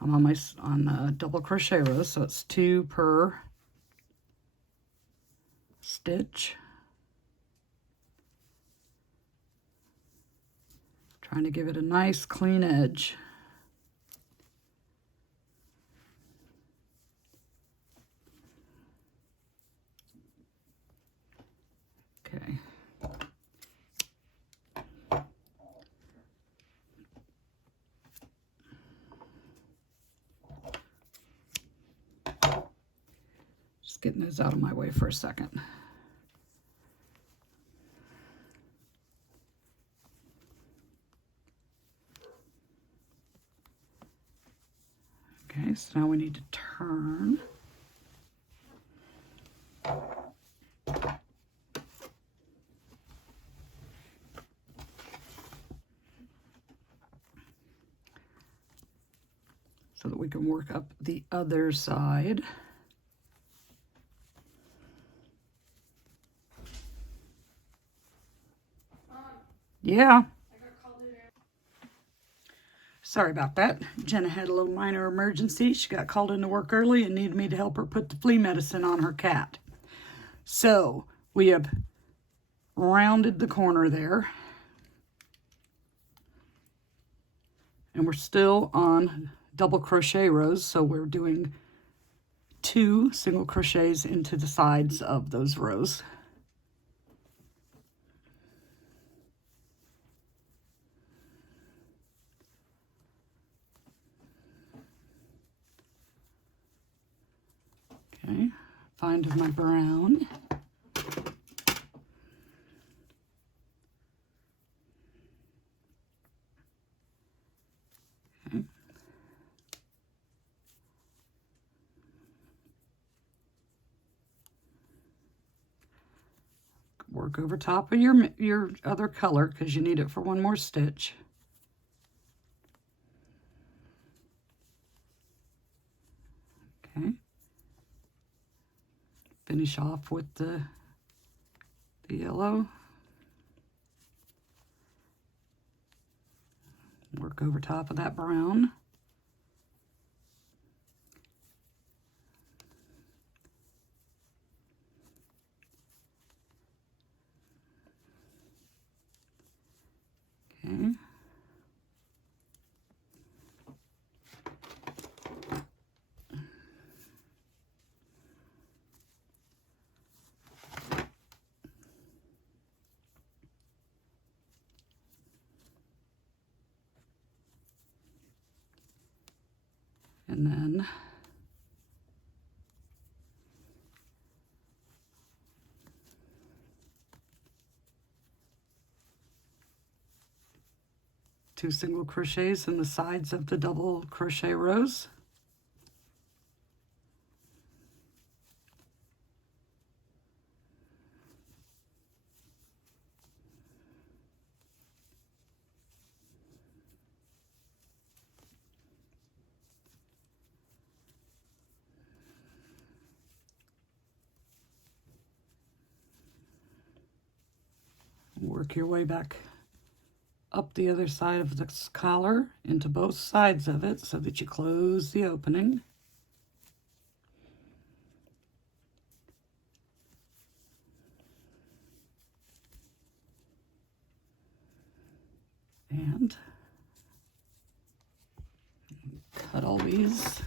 I'm on a double crochet row, so it's 2 per stitch. Trying to give it a nice clean edge. Okay. Just getting those out of my way for a second. Okay, so now we need to turn. So that we can work up the other side. Yeah. Sorry about that. Jenna had a little minor emergency. She got called into work early and needed me to help her put the flea medicine on her cat. So we have rounded the corner there. And we're still on double crochet rows, so we're doing 2 single crochets into the sides of those rows. Okay, find my brown. Okay. Work over top of your other color because you need it for one more stitch. Okay. Finish off with the yellow. Work over top of that brown. Okay. And then two single crochets in the sides of the double crochet rows. Work your way back up the other side of this collar into both sides of it so that you close the opening. And cut all these.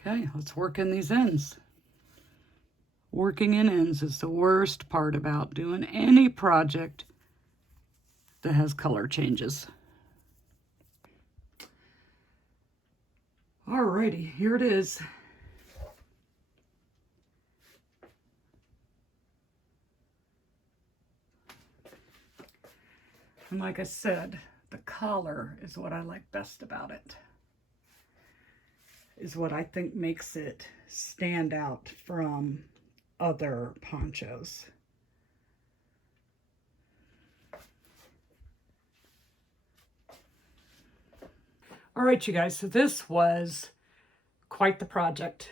Okay, let's work in these ends. Working in ends is the worst part about doing any project that has color changes. Alrighty, here it is. And like I said, the collar is what I like best about it. Is what I think makes it stand out from other ponchos. All right, you guys, so this was quite the project.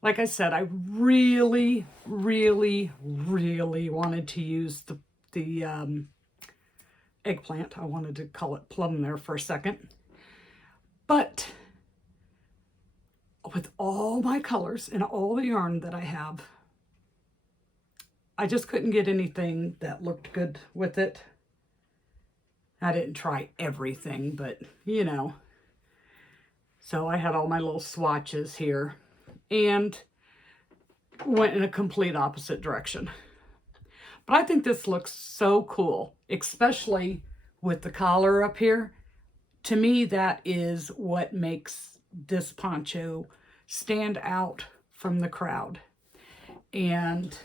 Like I said, I really, really, really wanted to use the eggplant. I wanted to call it plum there for a second. But with all my colors and all the yarn that I have, I just couldn't get anything that looked good with it. I didn't try everything, but you know. So I had all my little swatches here and went in a complete opposite direction. But I think this looks so cool, especially with the collar up here. To me, that is what makes this poncho stand out from the crowd. And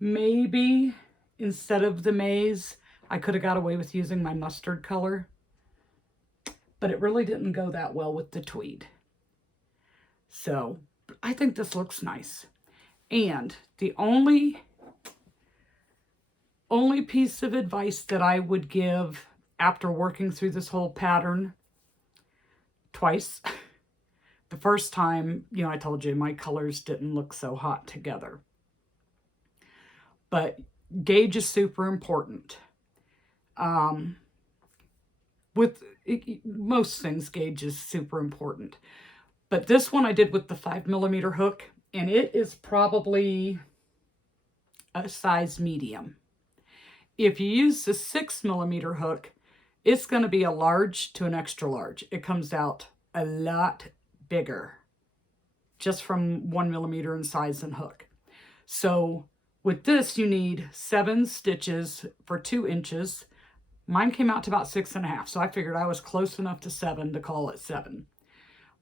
maybe instead of the maize, I could have got away with using my mustard color, but it really didn't go that well with the tweed. So I think this looks nice. And the only piece of advice that I would give after working through this whole pattern twice, the first time, you know, I told you my colors didn't look so hot together. But gauge is super important. With most things, gauge is super important. But this one I did with the 5mm hook, and it is probably a size medium. If you use the 6mm hook, it's going to be a large to an extra large. It comes out a lot bigger just from 1mm in size and hook. So with this, you need 7 stitches for 2 inches. Mine came out to about 6.5, so I figured I was close enough to 7 to call it 7.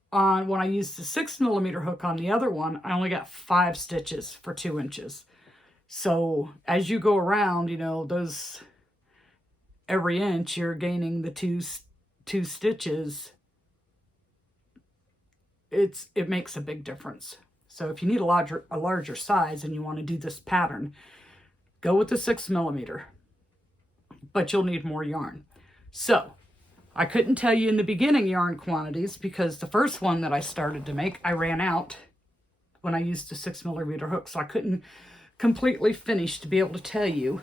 When I used the 6mm hook on the other one, I only got 5 stitches for 2 inches. So as you go around, you know, those every inch you're gaining the two stitches. It makes a big difference. So if you need a larger size and you want to do this pattern, go with the 6mm. But you'll need more yarn. So I couldn't tell you in the beginning yarn quantities because the first one that I started to make, I ran out when I used the 6mm hook. So I couldn't completely finish to be able to tell you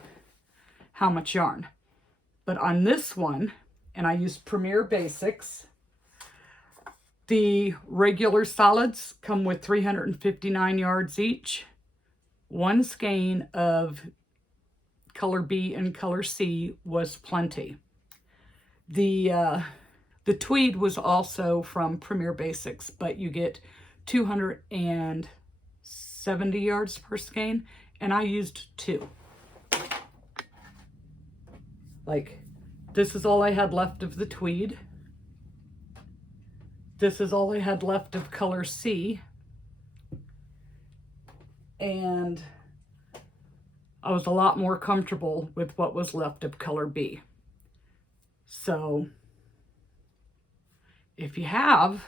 how much yarn. But on this one, and I used Premier Basics, the regular solids come with 359 yards each. 1 skein of color B and color C was plenty. The tweed was also from Premier Basics, but you get 270 yards per skein, and I used 2. Like, this is all I had left of the tweed. This is all I had left of color C. And I was a lot more comfortable with what was left of color B. So if you have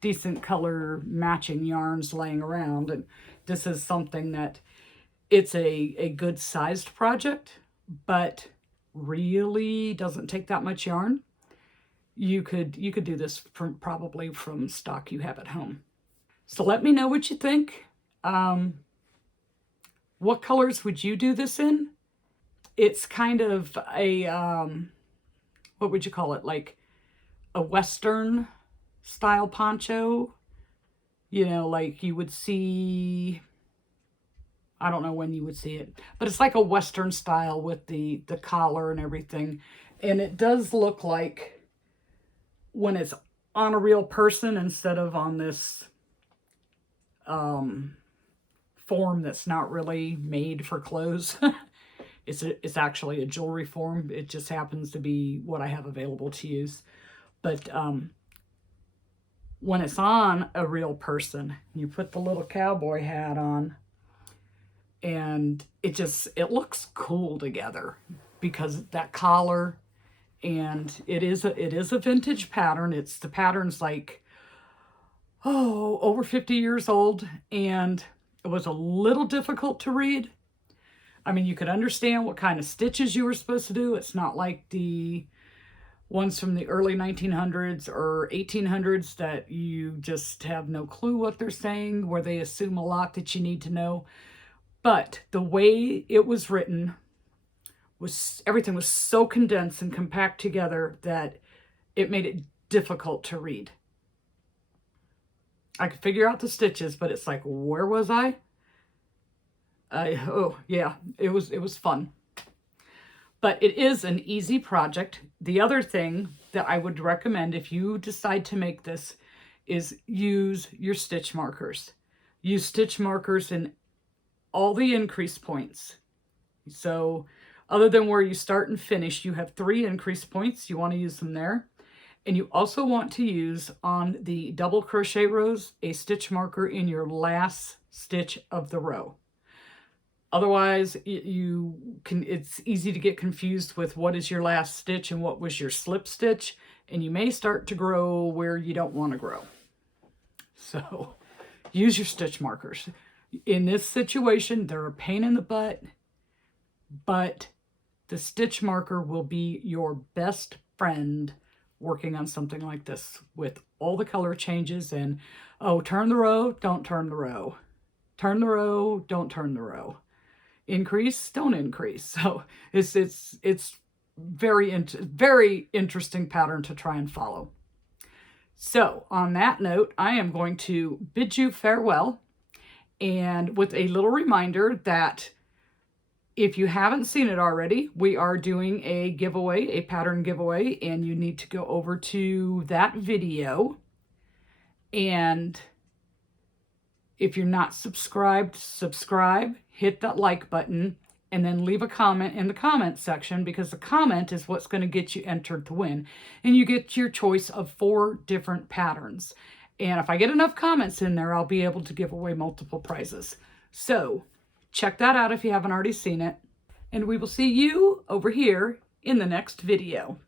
decent color matching yarns laying around, and this is something that it's a good sized project, but really doesn't take that much yarn, you could do this probably from stock you have at home. So let me know what you think. What colors would you do this in? It's kind of a, what would you call it? Like a Western style poncho. You know, like you would see, I don't know when you would see it, but it's like a Western style with the collar and everything. And it does look like, when it's on a real person instead of on this form that's not really made for clothes. It's actually a jewelry form. It just happens to be what I have available to use. But when it's on a real person, you put the little cowboy hat on, and it looks cool together because that collar. And it is a vintage pattern. The pattern's like, over 50 years old, and it was a little difficult to read. I mean, you could understand what kind of stitches you were supposed to do. It's not like the ones from the early 1900s or 1800s that you just have no clue what they're saying, where they assume a lot that you need to know. But the way it was written, everything was so condensed and compact together that it made it difficult to read. I could figure out the stitches, but it's like, where was I? Oh yeah, it was fun. But it is an easy project. The other thing that I would recommend if you decide to make this is use your stitch markers. Use stitch markers in all the increase points. So other than where you start and finish, you have 3 increase points. You want to use them there. And you also want to use on the double crochet rows a stitch marker in your last stitch of the row. Otherwise, it's easy to get confused with what is your last stitch and what was your slip stitch, and you may start to grow where you don't want to grow. So use your stitch markers. In this situation, they're a pain in the butt, but the stitch marker will be your best friend working on something like this with all the color changes and, oh, turn the row, don't turn the row. Turn the row, don't turn the row. Increase, don't increase. So it's very interesting pattern to try and follow. So on that note, I am going to bid you farewell, and with a little reminder that if you haven't seen it already, we are doing a giveaway, a pattern giveaway, and you need to go over to that video. And if you're not subscribed, subscribe, hit that like button, and then leave a comment in the comment section, because the comment is what's going to get you entered to win. And you get your choice of 4 different patterns. And if I get enough comments in there, I'll be able to give away multiple prizes. So check that out if you haven't already seen it. And we will see you over here in the next video.